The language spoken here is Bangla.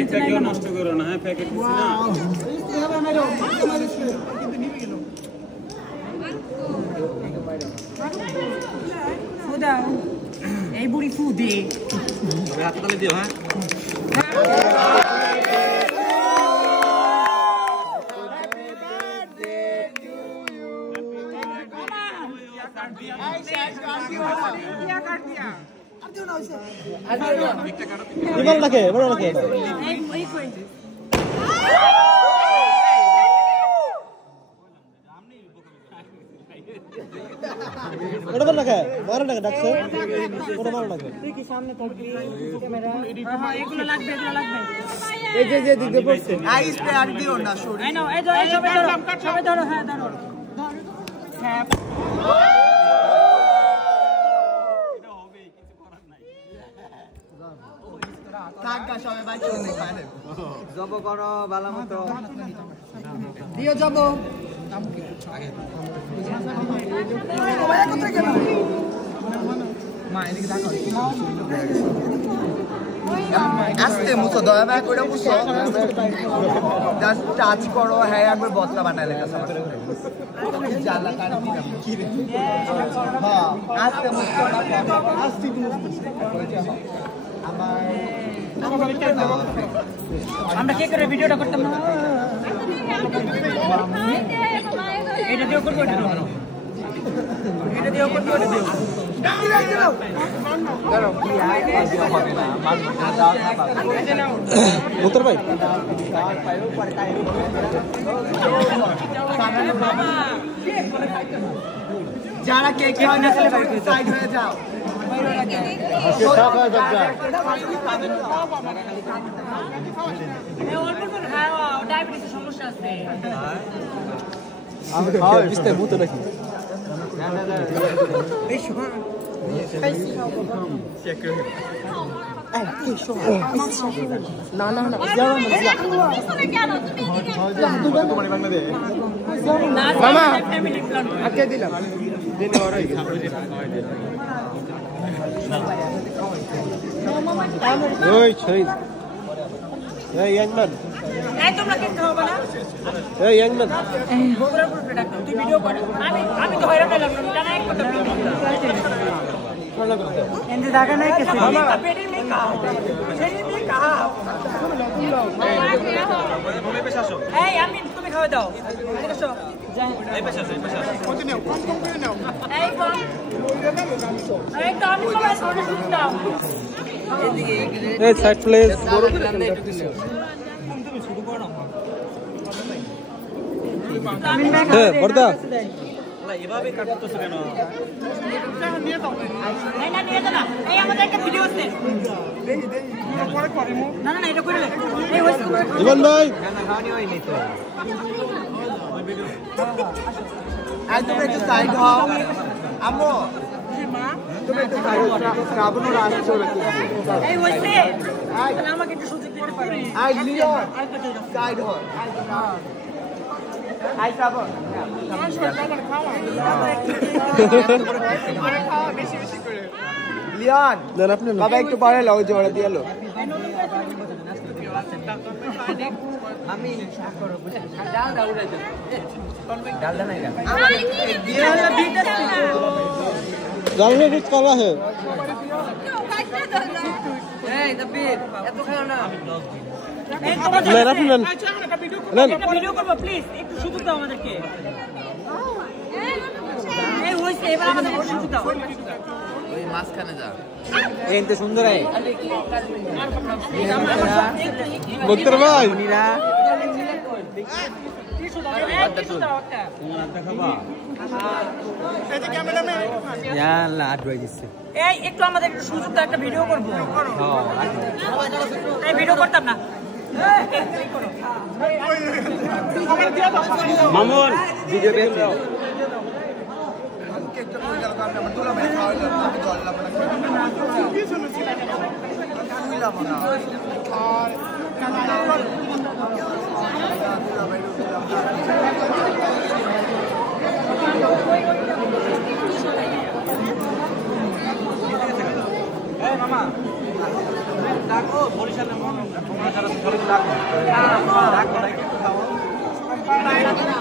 একটা কেউ নষ্ট করো না, হ্যাঁ প্যাকেট দিছি না। দাও এই বুড়ি ফু দে হাতে তালে দিও। হ্যাঁ জব করো ভালো মতো দিও যাব আস্তে মুছো দয়া মায়া করে মুছো জাস্ট টাচ করো হ্যাঁ একবার বদলা বানাইলে আস্তে মুছো আমরা কে করে ভিডিওটা করতাম না এটা দিও করব এটা দিও করব এটা দিও উত্তর ভাই যারা কে কে হয় না সাইড হয়ে যাও সমস্যা আছে ওই শহীদ এই ইয়াংম্যান এই তোমরা কি খাওয়া না এই ইয়াংম্যান বগুড়ার উপর প্রোডাক্ট তুই ভিডিও কর আমি তো হয়রান হলাম না না এক কথা এন্ড জায়গা নাই কিছু মামা পেটে মে খাও সেই মে খাও তুমি পেছাস এই আমি তুমি খাওয়া দাও এদিকে এসো এই পেছাস কোন নাও কোন নাও এই কোন এই তো আমি তোমার সামনে শুন দাও এই সাইড প্লেস বড় হ্যাঁ বড়দা এভাবে কাটতেছ কেন? নিয়ে দাও না নিয়ে দাও না এই আমাদের একটা ভিডিও আছে পরে করব না না এটা করে এই হইছে জীবন ভাই না খাওয়ানি হয়নি তো একদম একটু সাইড হও আম্মু তুমি একটু সাইড হও শ্রাবণ আসছে এই হইছে আমাকে একটু সুযোগ দিতে পারবে আই লিও সাইড হও আই শ্রাবণ লিওন বাবা একটু পরে লাও জোড়া দিয়ে লো আমি ডাল দাও উড়াই দাও ডাল না এটা দিয়ে হলো বিটা ডাল में कुछ काला है এই দবির এত খাও না এই তোমরা না রাখুন না একটা ভিডিও করব প্লিজ একটু সুযোগ দাও আমাদেরকে এই হইছে এবার আমাদের একটু সুযোগ দাও ওই মাঝখানে যা এইতে সুন্দর আই বক্তর ভাই মুনিরা ইয়াল্লা আড্রাই দিছে এই একটু আমাদের একটু সুযোগ দাও একটা ভিডিও করব এই ভিডিও করতাম না মামুন ভিডিও পেয়েছে মামা দেখো বরিশালে সরে রাখো রাখো